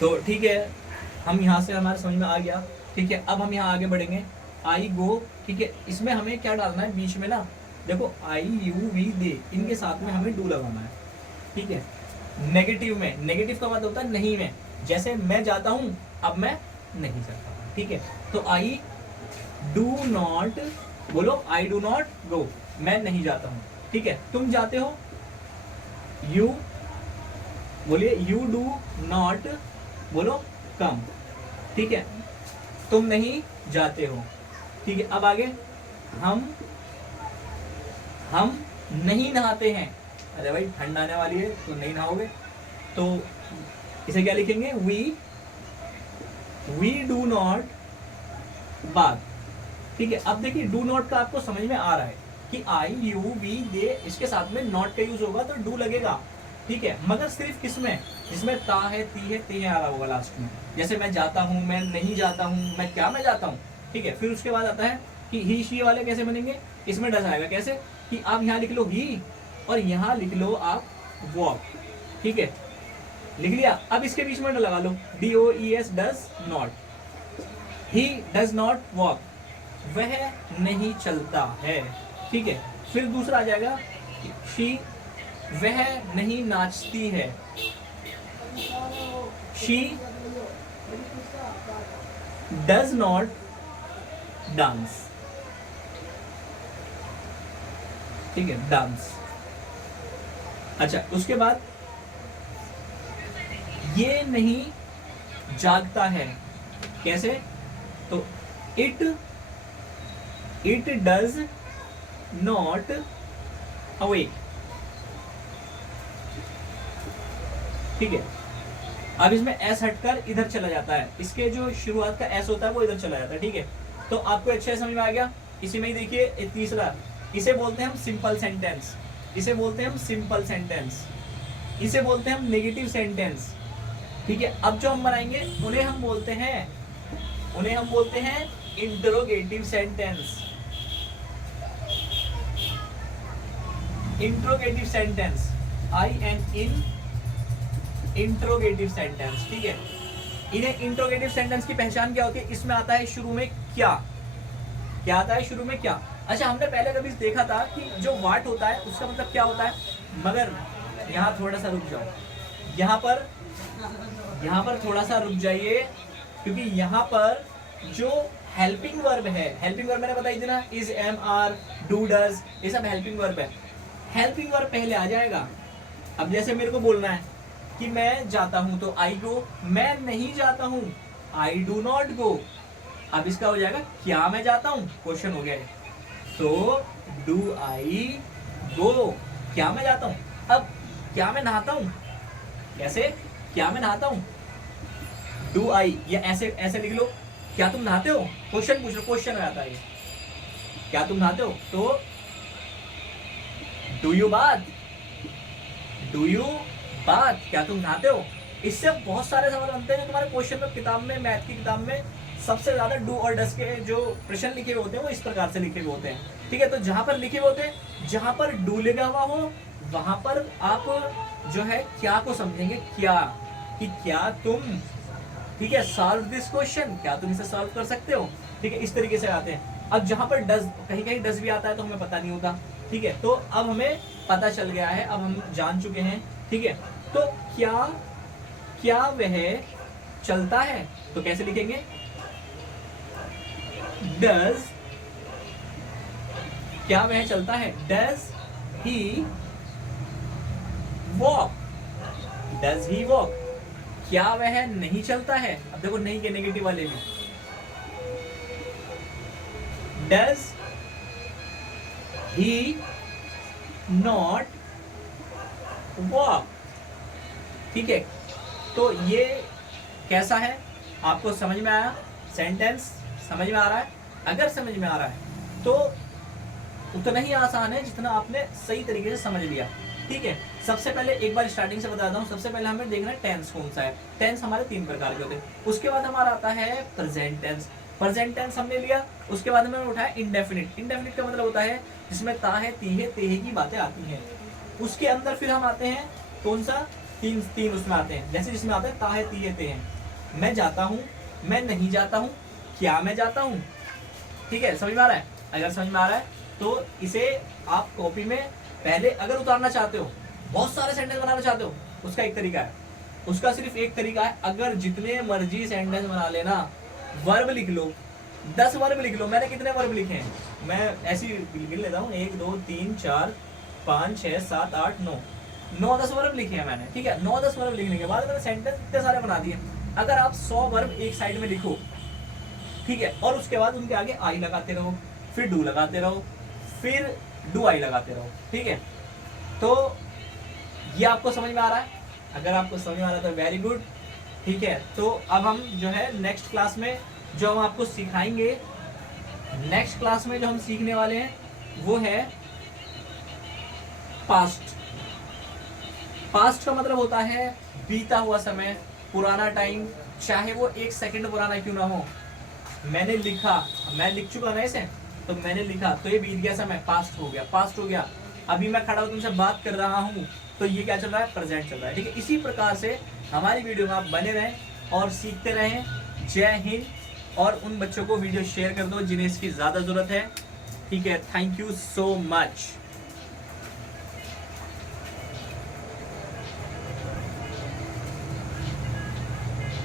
तो ठीक है, हम यहाँ से हमारे समझ में आ गया। ठीक है, अब हम यहाँ आगे बढ़ेंगे। आई गो, ठीक है, इसमें हमें क्या डालना है बीच में ना, देखो आई यू वी दे, इनके साथ में हमें डू लगाना है। ठीक है, नेगेटिव में, नेगेटिव का मतलब होता है नहीं में, जैसे मैं जाता हूँ, अब मैं नहीं जाता। ठीक है, तो आई डू नॉट, बोलो आई डू नॉट गो, मैं नहीं जाता हूँ। ठीक है, तुम जाते हो, यू, बोलिए यू डू नॉट, बोलो कम। ठीक है, तुम नहीं जाते हो। ठीक है, अब आगे, हम नहीं नहाते हैं। अरे भाई ठंड आने वाली है तो नहीं नहाओगे, तो इसे क्या लिखेंगे, वी डू नॉट बाथ। ठीक है, अब देखिए डू नॉट का आपको समझ में आ रहा है कि आई यू वी दे, इसके साथ में नॉट का यूज होगा तो डू लगेगा। ठीक है, मगर सिर्फ किसमें, जिसमें ता है, ती है, ते है आ रहा होगा लास्ट में। जैसे मैं जाता हूँ, मैं नहीं जाता हूँ, मैं क्या मैं जाता हूँ। ठीक है, फिर उसके बाद आता है कि ही शी वाले कैसे बनेंगे, इसमें डस आएगा कैसे, कि आप यहाँ लिख लो ही और यहाँ लिख लो आप वॉक। ठीक है, लिख लिया, अब इसके बीच में लगा लो DOES, does not. He does not walk, वह नहीं चलता है। ठीक है, फिर दूसरा आ जाएगा शी, वह नहीं नाचती है। She does not dance. ठीक है, डांस। अच्छा, उसके बाद ये नहीं जागता है, कैसे, तो इट डज नॉट अवेक। ठीक है, अब इसमें एस हटकर इधर चला जाता है, इसके जो शुरुआत का एस होता है वो इधर चला जाता है। ठीक है, तो आपको अच्छे से समझ में आ गया। इसी में ही देखिए तीसरा, इसे बोलते हैं हम सिंपल सेंटेंस, इसे बोलते हैं हम सिंपल सेंटेंस, इसे बोलते हैं हम नेगेटिव सेंटेंस। ठीक है, अब जो हम बनाएंगे उन्हें हम बोलते हैं interrogative sentence. Interrogative sentence, IN interrogative sentence. ठीक है, इन्हें इंट्रोगेटिव सेंटेंस की पहचान क्या होती है, इसमें आता है शुरू में क्या आता है शुरू में क्या। अच्छा, हमने पहले कभी देखा था कि जो वाट होता है उसका मतलब क्या होता है, मगर यहाँ थोड़ा सा रुक जाओ, यहाँ पर थोड़ा सा रुक जाइए, क्योंकि यहाँ पर जो हेल्पिंग वर्ब है, हेल्पिंग वर्ब मैंने बताई थी ना, is, am, are, do, does, ये सब हेल्पिंग वर्ब है। हेल्पिंग वर्ब पहले आ जाएगा। अब जैसे मेरे को बोलना है कि मैं जाता हूं तो आई गो, मैं नहीं जाता हूं आई डू नॉट गो। अब इसका हो जाएगा क्या मैं जाता हूं, क्वेश्चन हो गया है, तो डू आई गो, क्या मैं जाता हूं। अब क्या मैं नहाता हूं, कैसे, क्या मैं नहाता हूं, डू आई, या ऐसे लिख लो, क्या तुम नहाते हो, क्वेश्चन पूछ लो, क्वेश्चन आता है क्या तुम नहाते हो, तो डू यू बाथ, क्या तुम नहाते हो। इससे बहुत सारे सवाल बनते हैं जो तुम्हारे क्वेश्चन में, किताब में, मैथ की किताब में सबसे ज्यादा डू और डस के जो प्रश्न लिखे हुए होते हैं वो इस प्रकार से लिखे हुए होते हैं। ठीक है, तो जहां पर लिखे हुए होते हैं, जहां पर डू लगा हुआ हो, वहां पर आप जो है क्या को समझेंगे, क्या, कि क्या तुम, ठीक है, सॉल्व दिस क्वेश्चन, क्या तुम इसे सॉल्व कर सकते हो। ठीक है, इस तरीके से आते हैं। अब जहां पर डज, कहीं कहीं डज भी आता है तो हमें पता नहीं होता। ठीक है, तो अब हमें पता चल गया है, अब हम जान चुके हैं। ठीक है, तो क्या वह चलता है, तो कैसे लिखेंगे, डज, क्या वह चलता है, डज ही वॉक, क्या वह नहीं चलता है। अब देखो नहीं के नेगेटिव वाले में, डज ही नॉट वॉक। ठीक है, तो ये कैसा है, आपको समझ में आया, सेंटेंस समझ में आ रहा है। अगर समझ में आ रहा है तो उतना ही आसान है जितना आपने सही तरीके से समझ लिया। ठीक है, सबसे पहले एक बार स्टार्टिंग से बता दूं, सबसे पहले हमें देखना है टेंस कौन सा है। टेंस हमारे 3 प्रकार के होते हैं। उसके बाद हमारा आता है प्रेजेंट टेंस, प्रेजेंट टेंस हमने लिया। उसके बाद हमने उठाया इंडेफिनिट, इंडेफिनिट का मतलब होता है जिसमें ता है, ती है, ते है की बातें आती हैं। उसके अंदर फिर हम आते हैं कौन सा, तीन तीन उसमें आते हैं, जैसे जिसमें आता है ता है ती है ते हैं। मैं जाता हूँ, मैं नहीं जाता हूँ, क्या मैं जाता हूँ। ठीक है, समझ में आ रहा है? अगर समझ में आ रहा है तो इसे आप कॉपी में पहले अगर उतारना चाहते हो, बहुत सारे सेंटेंस बनाना चाहते हो, उसका एक तरीका है, उसका सिर्फ एक तरीका है, अगर जितने मर्जी सेंटेंस बना लेना, वर्ब लिख लो, 10 वर्ब लिख लो। मैंने कितने वर्ब लिखे हैं, मैं ऐसी लिख लेता हूँ, 1 2 3 4 5 6 7 8 9 9-10 वर्ब लिखे हैं मैंने। ठीक है, 9-10 वर्ब लिखने के बाद मैंने सेंटेंस इतने सारे बना दिए। अगर आप 100 वर्ब एक साइड में लिखो, ठीक है, और उसके बाद उनके आगे आई लगाते रहो, फिर डू लगाते रहो, फिर डू आई लगाते रहो। ठीक है, तो ये आपको समझ में आ रहा है? अगर आपको समझ में आ रहा है तो वेरी गुड। ठीक है, तो अब हम जो है नेक्स्ट क्लास में जो हम आपको सिखाएंगे, नेक्स्ट क्लास में जो हम सीखने वाले हैं वो है पास्ट। पास्ट का मतलब होता है बीता हुआ समय, पुराना टाइम, चाहे वो 1 सेकंड पुराना क्यों ना हो। मैंने लिखा, मैं लिख चुका ना इसे, तो मैंने लिखा तो ये बीत गया समय, पास्ट हो गया, पास्ट हो गया। अभी मैं खड़ा हूँ तुमसे बात कर रहा हूँ, तो ये क्या चल रहा है, प्रेजेंट चल रहा है। ठीक है, इसी प्रकार से हमारी वीडियो में आप बने रहें और सीखते रहें। जय हिंद। और उन बच्चों को वीडियो शेयर कर दो जिन्हें इसकी ज़्यादा ज़रूरत है। ठीक है, थैंक यू सो मच।